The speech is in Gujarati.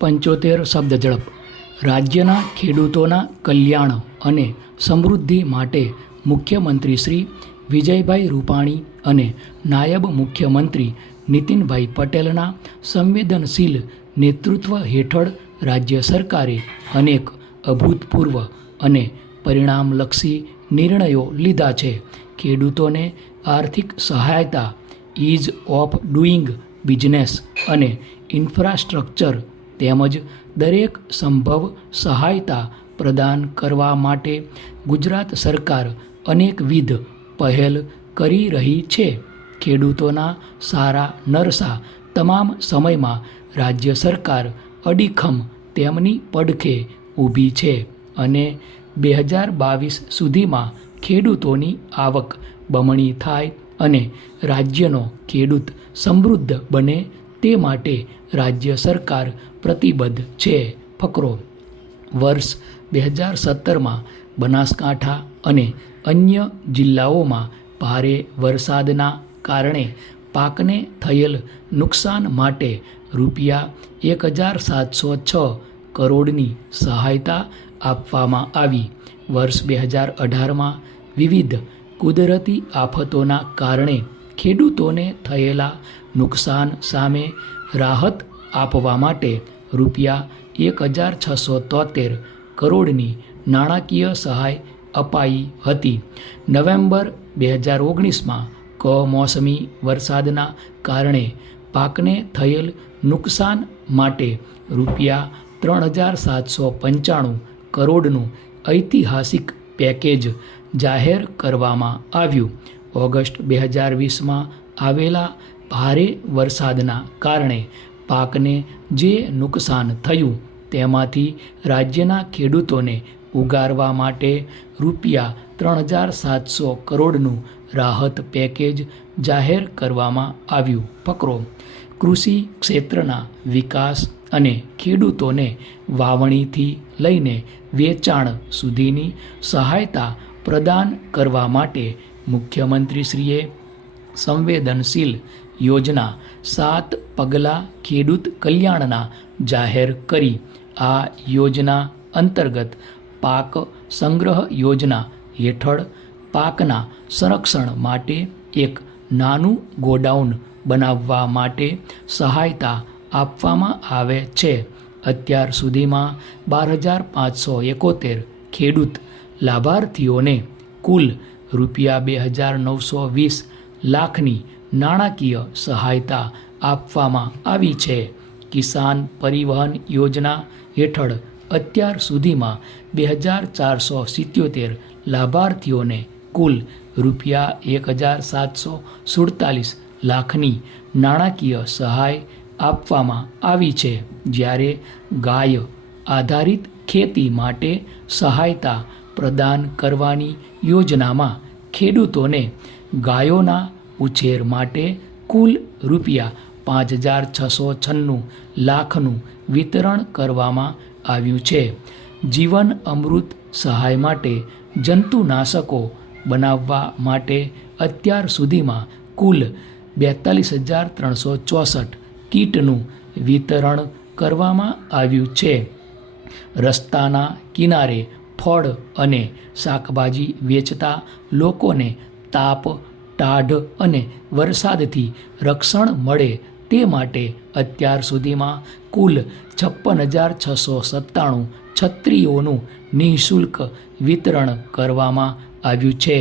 75 શબ્દ ઝડપ. રાજ્યના ખેડૂતોના કલ્યાણ અને સમૃદ્ધિ માટે મુખ્યમંત્રી શ્રી વિજયભાઈ રૂપાણી અને નાયબ મુખ્યમંત્રી નીતિનભાઈ પટેલના સંવેદનશીલ નેતૃત્વ હેઠળ રાજ્ય સરકારે અનેક અભૂતપૂર્વ અને પરિણામલક્ષી નિર્ણયો લીધા છે. ખેડૂતોને આર્થિક સહાયતા, ઇઝ ઓફ ડુઇંગ બિઝનેસ અને ઇન્ફ્રાસ્ટ્રક્ચર તેમજ દરેક સંભવ સહાયતા પ્રદાન કરવા માટે ગુજરાત સરકાર અનેકવિધ પહેલ કરી રહી છે. ખેડૂતોના સારા નરસા તમામ સમયમાં રાજ્ય સરકાર અડીખમ તેમની પડખે ઊભી છે અને 2022 સુધીમાં ખેડૂતોની આવક બમણી થાય અને રાજ્યનો ખેડૂત સમૃદ્ધ બને તે માટે રાજ્ય સરકાર પ્રતિબદ્ધ છે. ફકરો. વર્ષ 2017માં બનાસકાંઠા અને અન્ય જિલ્લાઓમાં ભારે વરસાદના કારણે પાકને થયેલ નુકસાન માટે રૂપિયા 1706 કરોડની સહાયતા આપવામાં આવી. વર્ષ 2018માં વિવિધ કુદરતી આફતોના કારણે ખેડૂતોને થયેલા નુકસાન સામે રાહત આપવા માટે રૂપિયા 1673 કરોડની નાણાકીય સહાય અપાઈ હતી. નવેમ્બર 2019માં કમોસમી વરસાદના કારણે પાકને થયેલ નુકસાન માટે રૂપિયા 3795 કરોડનું ઐતિહાસિક પેકેજ જાહેર કરવામાં આવ્યું. ઓગસ્ટ 2020માં આવેલા ભારે વરસાદના કારણે પાકને જે નુકસાન થયું તેમાંથી રાજ્યના ખેડૂતોને ઉગારવા માટે રૂપિયા 3700 કરોડનું રાહત પેકેજ જાહેર કરવામાં આવ્યું. ફકરો. કૃષિ ક્ષેત્રના વિકાસ અને ખેડૂતોને વાવણીથી લઈને વેચાણ સુધીની સહાયતા પ્રદાન કરવા માટે મુખ્યમંત્રીશ્રીએ સંવેદનશીલ યોજના 7 પગલાં ખેડૂત કલ્યાણના જાહેર કરી. આ યોજના અંતર્ગત પાક સંગ્રહ યોજના હેઠળ પાકના સંરક્ષણ માટે એક નાનું ગોડાઉન બનાવવા માટે સહાયતા આપવામાં આવે છે. અત્યાર સુધીમાં 12,571 ખેડૂત લાભાર્થીઓને કુલ રૂપિયા 2,920 લાખની નાણાકીય સહાયતા આપવામાં આવી છે. કિસાન પરિવહન યોજના હેઠળ અત્યાર સુધીમાં 2,477 લાભાર્થીઓને કુલ રૂપિયા 1,747 લાખની નાણાકીય સહાય આપવામાં આવી છે. જ્યારે ગાય આધારિત ખેતી માટે સહાયતા પ્રદાન કરવાની યોજનામાં ખેડૂતોને ગાયોના ઉછેર માટે કુલ રૂપિયા 5,696 લાખનું વિતરણ કરવામાં આવ્યું છે. જીવન અમૃત સહાય માટે જંતુનાશકો બનાવવા માટે અત્યાર સુધીમાં કુલ 42,364 કીટનું વિતરણ કરવામાં આવ્યું છે. રસ્તાના કિનારે ફળ અને શાકભાજી વેચતા લોકોને તાપ, ટાઢ અને વરસાદથી રક્ષણ મળે તે માટે અત્યાર સુધીમાં કુલ 56,697 છત્રીઓનું નિઃશુલ્ક વિતરણ કરવામાં આવ્યું છે.